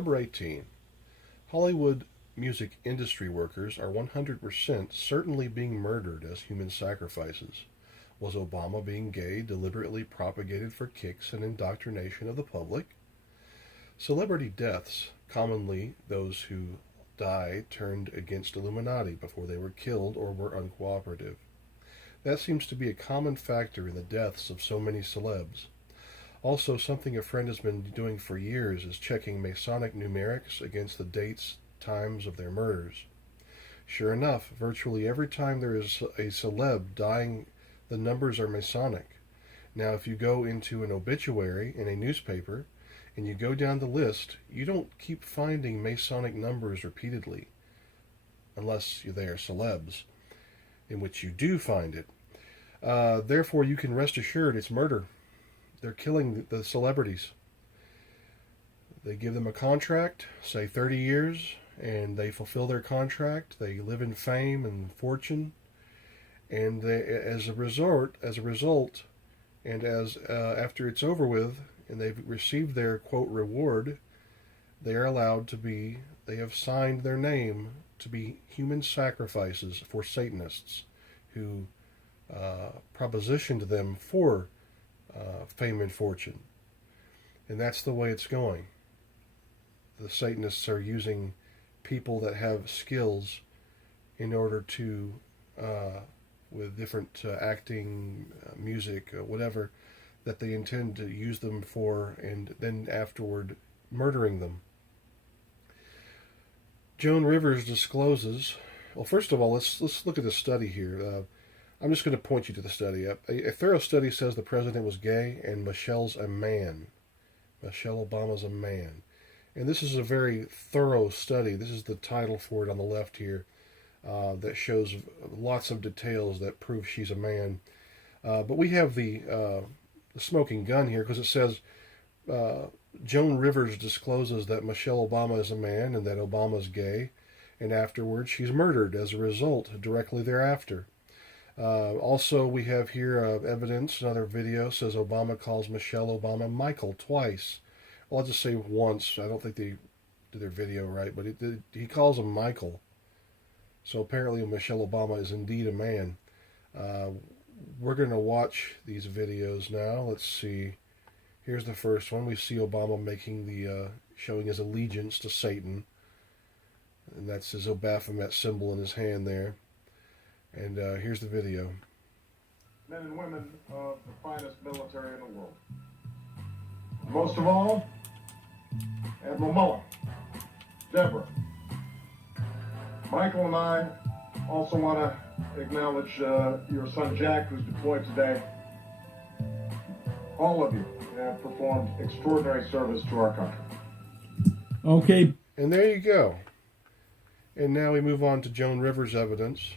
Number 18. Hollywood music industry workers are 100% certainly being murdered as human sacrifices. Was Obama being gay deliberately propagated for kicks and indoctrination of the public? Celebrity deaths, commonly those who die turned against Illuminati before they were killed or were uncooperative. That seems to be a common factor in the deaths of so many celebs. Also, something a friend has been doing for years is checking masonic numerics against the dates, times of their murders. Sure enough, virtually every time there is a celeb dying, the numbers are masonic. Now, if you go into an obituary in a newspaper and you go down the list, you don't keep finding masonic numbers repeatedly, unless they are celebs, in which you do find it. Therefore, you can rest assured it's murder. They're killing the celebrities. They give them a contract, say 30 years, and they fulfill their contract. They live in fame and fortune, and as a result, and as after it's over with, and they've received their quote reward, they are allowed to be. They have signed their name to be human sacrifices for Satanists, who propositioned them for fame and fortune. And that's the way it's going. The Satanists are using people that have skills in order to, with different acting, music, whatever, that they intend to use them for, and then afterward murdering them. Joan Rivers discloses. Well, first of all, let's look at the study here. I'm just going to point you to the study. A thorough study says the president was gay and Michelle's a man. Michelle Obama's a man. And this is a very thorough study. This is the title for it on the left here, that shows lots of details that prove she's a man. But we have the smoking gun here because it says Joan Rivers discloses that Michelle Obama is a man and that Obama's gay, and afterwards she's murdered as a result directly thereafter. Also, we have here evidence. Another video says Obama calls Michelle Obama Michael twice. Well, I'll just say once. I don't think they did their video right, but he calls him Michael. So apparently Michelle Obama is indeed a man. We're going to watch these videos now. Let's see. Here's the first one. We see Obama making showing his allegiance to Satan. And that's his Baphomet symbol in his hand there. And here's the video. Men and women of the finest military in the world. Most of all, Admiral Mullen, Deborah. Michael and I also want to acknowledge your son Jack, who's deployed today. All of you have performed extraordinary service to our country. Okay. And there you go. And now we move on to Joan Rivers' evidence.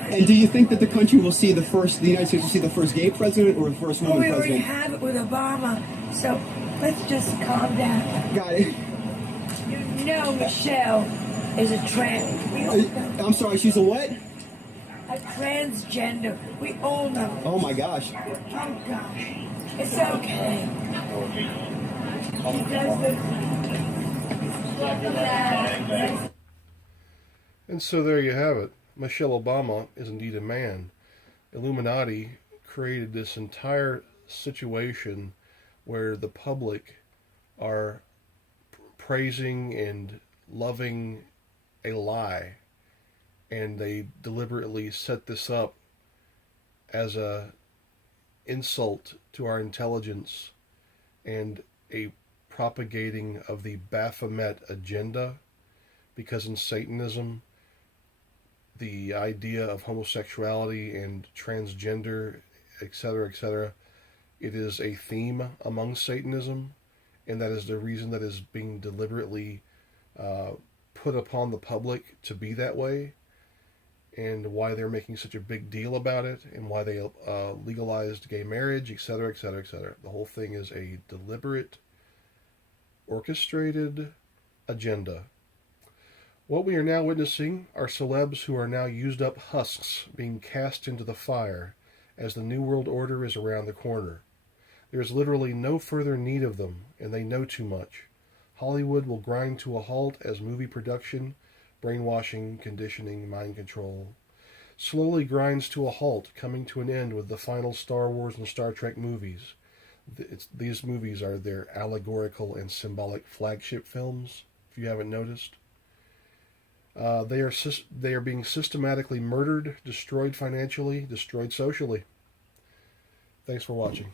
And do you think that the country will see the United States will see the first gay president or the first woman we already president? have it with Obama, so let's just calm down. Got it. You know Michelle is a trans. We all know. I'm sorry, she's a what? A transgender. We all know. Oh my gosh. Oh gosh. It's okay. She does this. And so there you have it. Michelle Obama is indeed a man. Illuminati created this entire situation where the public are praising and loving a lie, and they deliberately set this up as a insult to our intelligence and a propagating of the Baphomet agenda, because in Satanism the idea of homosexuality and transgender, etc., it is a theme among Satanism, and that is the reason that is being deliberately put upon the public to be that way, and why they're making such a big deal about it, and why they legalized gay marriage, etc., etc. The whole thing is a deliberate, orchestrated agenda. What we are now witnessing are celebs who are now used up husks being cast into the fire as the New World Order is around the corner. There is literally no further need of them, and they know too much. Hollywood will grind to a halt as movie production, brainwashing, conditioning, mind control, slowly grinds to a halt, coming to an end with the final Star Wars and Star Trek movies. These movies are their allegorical and symbolic flagship films, if you haven't noticed. They are being systematically murdered, destroyed financially, destroyed socially. Thanks for watching.